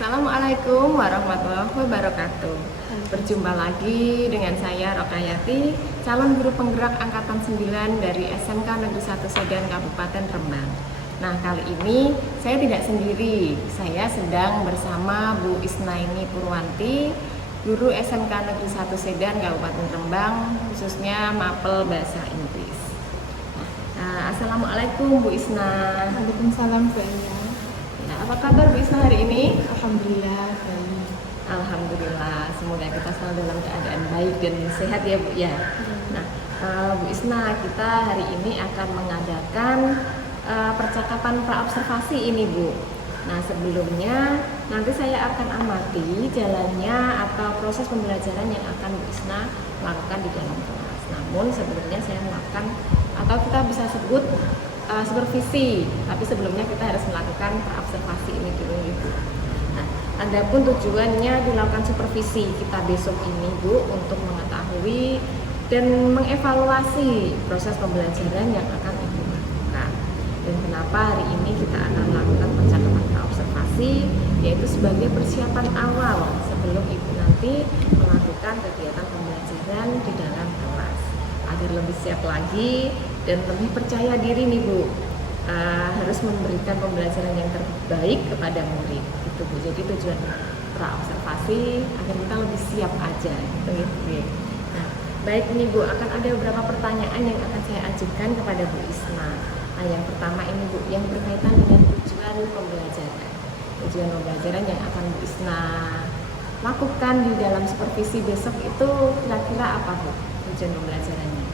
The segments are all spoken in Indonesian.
Assalamualaikum warahmatullahi wabarakatuh. Berjumpa lagi dengan saya Rokayati, calon guru penggerak angkatan 9 dari SMK Negeri 1 Sedan Kabupaten Rembang. Nah, kali ini saya tidak sendiri. Saya sedang bersama Bu Isnaini Purwanti, guru SMK Negeri 1 Sedan Kabupaten Rembang, khususnya mapel bahasa Inggris. Assalamualaikum Bu Isna. Waalaikumsalam Mbak Nia. Apa kabar Bu Isna hari ini? Alhamdulillah baik. Alhamdulillah, semoga kita selalu dalam keadaan baik dan sehat ya Bu ya. Nah, Bu Isna, kita hari ini akan mengadakan percakapan praobservasi ini Bu. Nah, sebelumnya nanti saya akan amati jalannya atau proses pembelajaran yang akan Bu Isna lakukan di dalam kelas. Namun sebelumnya saya melakukan atau kita bisa sebut supervisi, tapi sebelumnya kita harus melakukan observasi ini dulu Bu. Nah, adapun tujuannya dilakukan supervisi kita besok ini Bu untuk mengetahui dan mengevaluasi proses pembelajaran yang akan Ibu lakukan. Dan kenapa hari ini kita akan melakukan percakapan observasi, yaitu sebagai persiapan awal sebelum Ibu nanti melakukan kegiatan pembelajaran di dalam kelas agar lebih siap lagi dan lebih percaya diri nih Bu, harus memberikan pembelajaran yang terbaik kepada murid gitu Bu. Jadi tujuan praobservasi agar kita lebih siap aja gitu ya Bu. Nah, baik nih Bu, akan ada beberapa pertanyaan yang akan saya ajukan kepada Bu Isna. Nah, yang pertama ini Bu, yang berkaitan dengan tujuan pembelajaran. Tujuan pembelajaran yang akan Bu Isna lakukan di dalam supervisi besok itu kira-kira apa Bu? Tujuan pembelajarannya?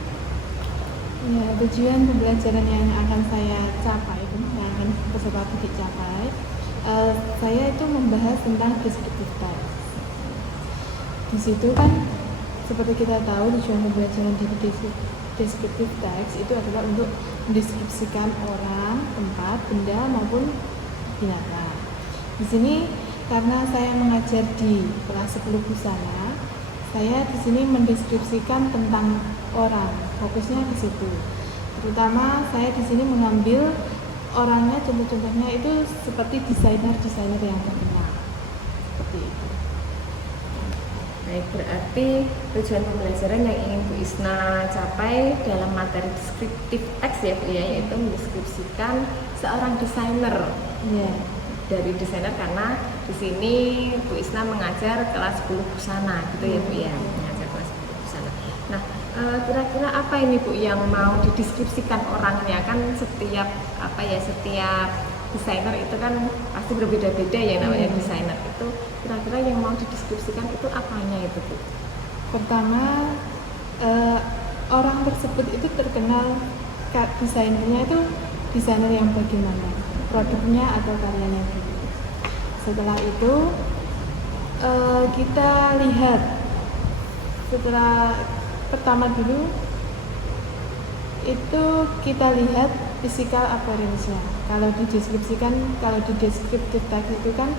Ya, tujuan pembelajaran yang akan saya capai, yang akan peserta didik capai, saya itu membahas tentang descriptive text. Di situ kan, seperti kita tahu, tujuan pembelajaran dari descriptive text itu adalah untuk mendeskripsikan orang, tempat, benda maupun binatang. Di sini karena saya mengajar di kelas 10 busana, saya di sini mendeskripsikan tentang orang, fokusnya ke situ. Terutama saya di sini mengambil orangnya, contoh-contohnya itu seperti desainer-desainer yang terkenal. Seperti itu. Baik, berarti tujuan pembelajaran yang ingin Bu Isna capai dalam materi deskriptif teks ya Bu ya, yaitu mendeskripsikan seorang desainer. Ya. Dari desainer karena di sini Bu Isna mengajar kelas 10 busana gitu ya Bu ya, mengajar kelas 10 busana. Nah, kira-kira apa ini Bu yang mau dideskripsikan orangnya? Kan setiap setiap desainer itu kan pasti berbeda-beda ya namanya desainer itu. Kira-kira yang mau dideskripsikan itu apanya itu Bu? Pertama, orang tersebut itu terkenal, desainernya itu desainer yang bagaimana, produknya atau karyanya dulu. Setelah itu kita lihat, setelah pertama dulu itu kita lihat physical appearance-nya. Kalau dideskripsikan, kalau di descriptive text itu kan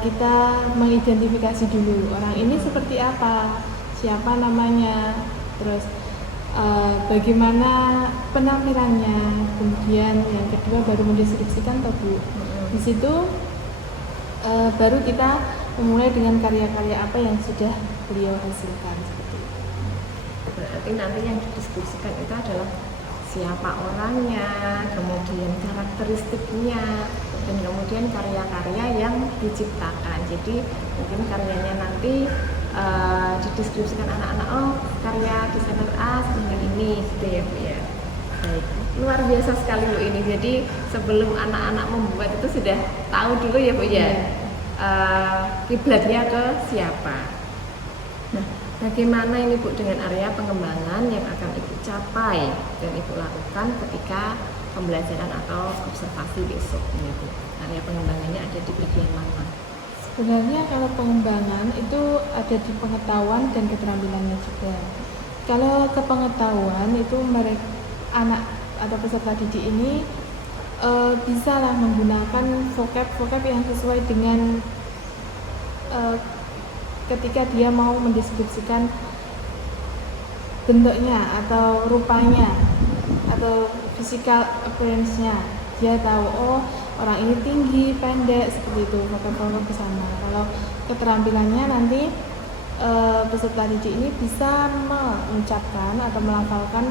kita mengidentifikasi dulu orang ini seperti apa, siapa namanya, terus bagaimana penampilannya, kemudian yang kedua baru mendeskripsikan tubuh. Di situ baru kita memulai dengan karya-karya apa yang sudah beliau hasilkan seperti itu. Berarti nanti yang didiskusikan itu adalah siapa orangnya, kemudian karakteristiknya, dan kemudian karya-karya yang diciptakan. Jadi mungkin karyanya nanti dideskripsikan anak-anak, oh karya desainer A seperti ini gitu ya Bu ya. Baik, luar biasa sekali Bu ini. Jadi sebelum anak-anak membuat itu sudah tahu dulu ya Bu ya, kiblatnya ke siapa. Nah, bagaimana ini Bu dengan area pengembangan yang akan Ibu capai dan Ibu lakukan ketika pembelajaran atau observasi besok ini Bu? Area pengembangannya ada di bagian mana? Sebenarnya kalau pengembangan itu ada di pengetahuan dan keterampilannya juga. Kalau ke pengetahuan itu mereka anak atau peserta didik ini bisa lah menggunakan vocab yang sesuai dengan ketika dia mau mendeskripsikan bentuknya atau rupanya atau physical appearance-nya. Dia tahu, oh orang ini tinggi, pendek, seperti itu, faktor-faktor ke sana. Kalau keterampilannya nanti peserta didik ini bisa mengucapkan atau melafalkan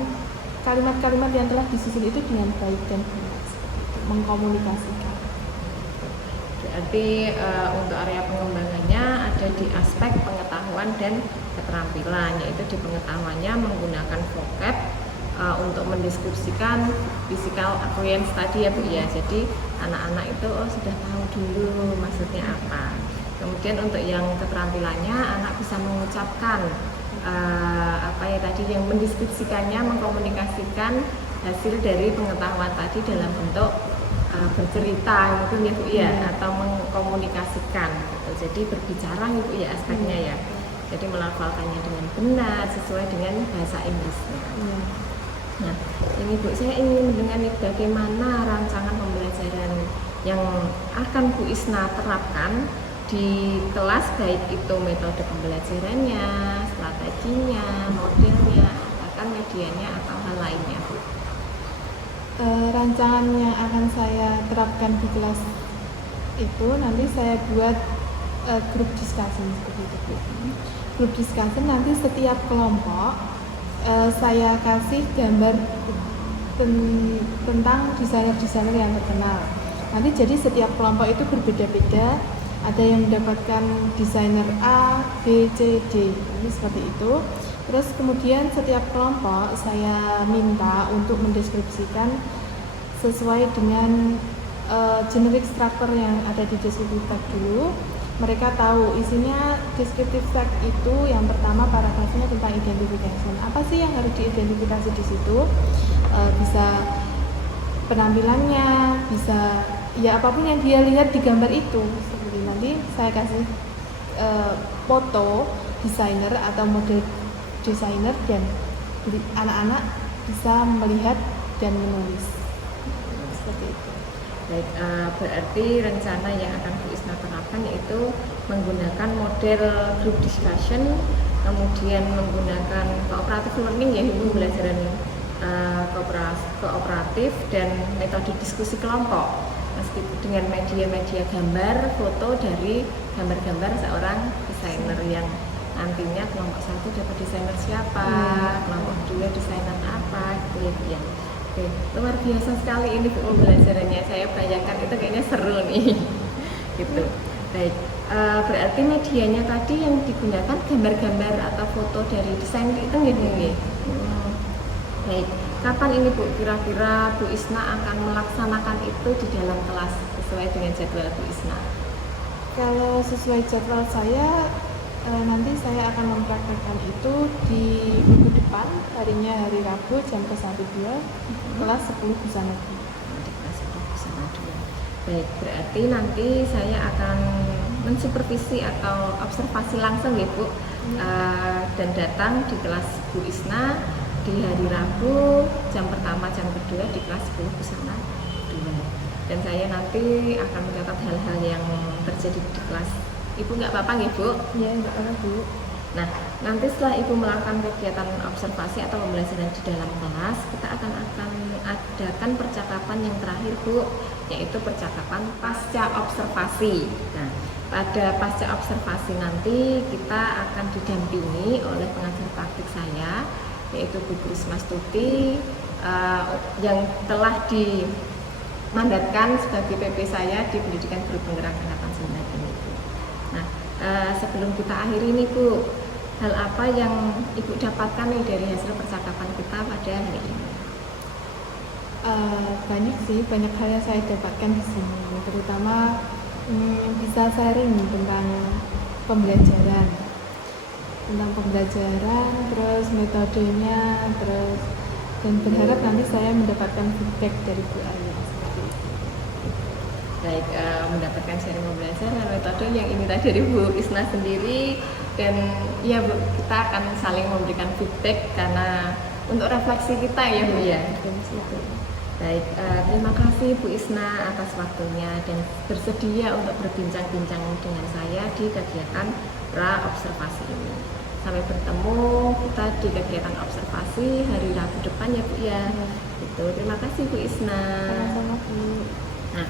kalimat-kalimat yang telah disusun itu dengan baik dan benar, seperti itu, mengkomunikasikan. Berarti untuk area pengembangannya ada di aspek pengetahuan dan keterampilan, yaitu di pengetahuannya menggunakan vocab untuk mendeskripsikan physical appearance tadi ya Bu ya. Jadi anak-anak itu sudah tahu dulu maksudnya apa. Kemudian untuk yang keterampilannya anak bisa mengucapkan apa ya tadi, yang mendeskripsikannya, mengkomunikasikan hasil dari pengetahuan tadi dalam bentuk bercerita mungkin ya Bu ya, atau mengkomunikasikan gitu. Jadi berbicara gitu ya aspeknya ya. Jadi melafalkannya dengan benar sesuai dengan bahasa Inggrisnya. Nah, ini Bu, saya ingin mendengar bagaimana rancangan pembelajaran yang akan Bu Isna terapkan di kelas, baik itu metode pembelajarannya, strateginya, modelnya, bahkan medianya atau hal lainnya Bu. Rancangan yang akan saya terapkan di kelas itu nanti saya buat grup discussion seperti itu. Grup discussion nanti setiap kelompok saya kasih gambar tentang desainer-desainer yang terkenal. Nanti jadi setiap kelompok itu berbeda-beda. Ada yang mendapatkan desainer A, B, C, D, ini seperti itu. Terus kemudian setiap kelompok saya minta untuk mendeskripsikan sesuai dengan generic structure yang ada di descriptive text dulu. Mereka tahu isinya descriptive text itu yang pertama paragrafnya tentang identification. Apa sih yang harus diidentifikasi di situ? Bisa penampilannya, bisa ya apapun yang dia lihat di gambar itu. Seperti nanti saya kasih foto desainer atau model desainer dan anak-anak bisa melihat dan menulis seperti itu. Baik, berarti rencana yang akan Bu Isna terapkan yaitu menggunakan model group discussion, kemudian menggunakan cooperative learning ya, pembelajaran kooperatif dan metode diskusi kelompok, meskipun dengan media-media gambar, foto dari gambar-gambar seorang desainer yang nantinya kelompok 1 dapat desainer siapa, kelompok 2 desainer apa gitu ya. Oke, luar biasa sekali ini pembelajarannya. Saya bayangkan itu kayaknya seru nih. Gitu. Baik, berarti medianya tadi yang digunakan gambar-gambar atau foto dari desain itu gitu ya. Baik, kapan ini Bu kira-kira Bu Isna akan melaksanakan itu di dalam kelas sesuai dengan jadwal Bu Isna? Kalau sesuai jadwal saya nanti saya akan mempraktekkan itu di minggu depan, harinya hari Rabu jam ke-1-2, kelas 10 busana 2. Kelas 10 busana 2. Baik, berarti nanti saya akan mensupervisi atau observasi langsung ya Bu, dan datang di kelas Bu Isna di hari Rabu jam pertama jam kedua di kelas 10 busana 2. Dan saya nanti akan mencatat hal-hal yang terjadi di kelas. Ibu nggak apa-apa nggih Bu? Iya, nggak apa-apa Bu. Nah, nanti setelah Ibu melakukan kegiatan observasi atau pembelajaran di dalam kelas, kita akan adakan percakapan yang terakhir Bu, yaitu percakapan pasca observasi. Nah, pada pasca observasi nanti kita akan didampingi oleh pengajar praktik saya, yaitu Bu Krismas Tuti, yang telah dimandatkan sebagai PP saya di Pendidikan Guru Penggerak Angkatan 9 ini. Nah, sebelum kita akhiri nih Bu, hal apa yang Ibu dapatkan nih dari hasil percakapan kita pada hari ini? Banyak sih, banyak hal yang saya dapatkan di sini, terutama bisa sharing tentang pembelajaran, terus metodenya, dan berharap nanti saya mendapatkan feedback dari Bu Arya. Baik, mendapatkan sharing pembelajaran metode yang ini tadi dari Bu Isna sendiri, dan ya Bu, kita akan saling memberikan feedback karena untuk refleksi kita ya Bu ya. Baik, terima kasih Bu Isna atas waktunya dan bersedia untuk berbincang-bincang dengan saya di kegiatan pra-observasi ini. Sampai bertemu kita di kegiatan observasi hari Rabu depan ya Bu ya. Itu, terima kasih Bu Isna. Sama-sama Bu. Nah,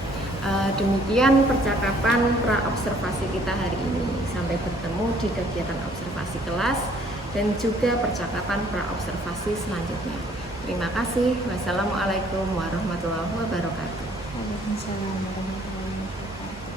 Demikian percakapan pra-observasi kita hari ini. Sampai bertemu di kegiatan observasi kelas dan juga percakapan pra-observasi selanjutnya. Terima kasih. Wassalamualaikum warahmatullahi wabarakatuh. Waalaikumsalam warahmatullahi wabarakatuh.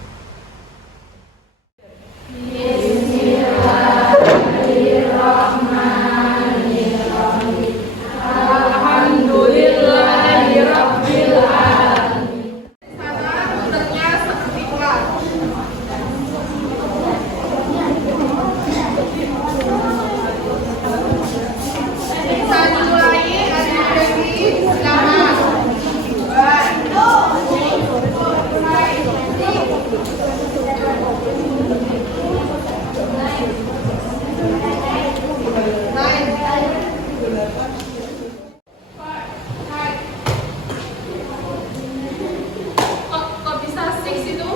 Kok bisa 6 itu?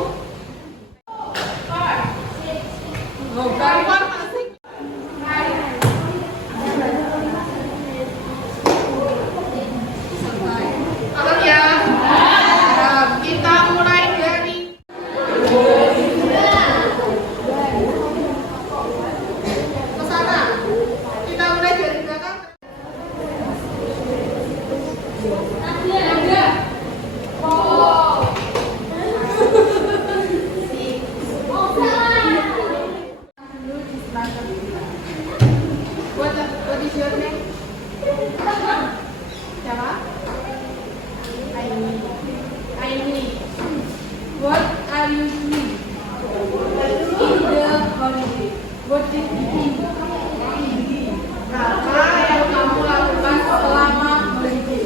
Akan ya. Kita mulai dari ke sana. Kita mulai dari belakang. What is your name? Siapa? Aini. What are you doing in the holiday? What did you do? Apa yang kamu lakukan selama holiday?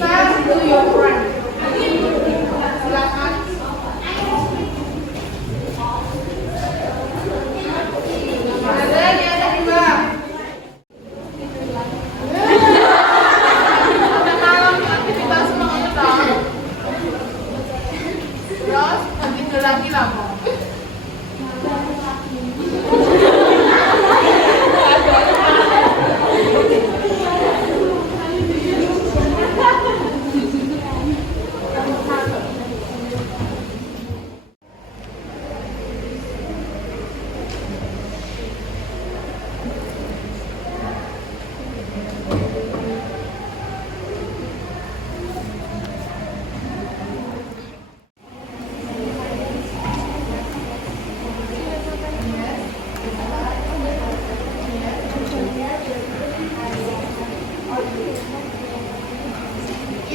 Say to your friend. Silakan. Ada dua. Malam aktivitas mengenal. Terus habis lagi apa?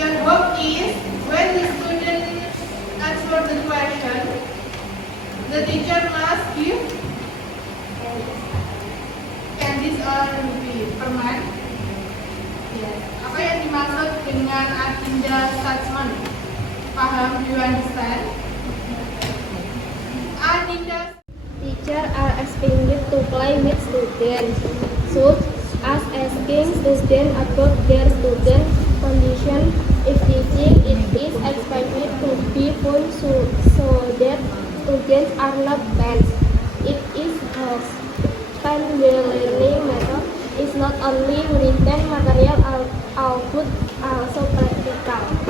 Your work is when the student answer the question, the teacher must give candies or maybe permen. Yes. Apa yang dimaksud dengan agenda assessment? Paham? Do you understand? Agenda Teachers are expected to play with students, such as asking students about their student condition. If teaching, it is expected to be fun so that students are not tense. It is the learning method is not only written material, output also practical.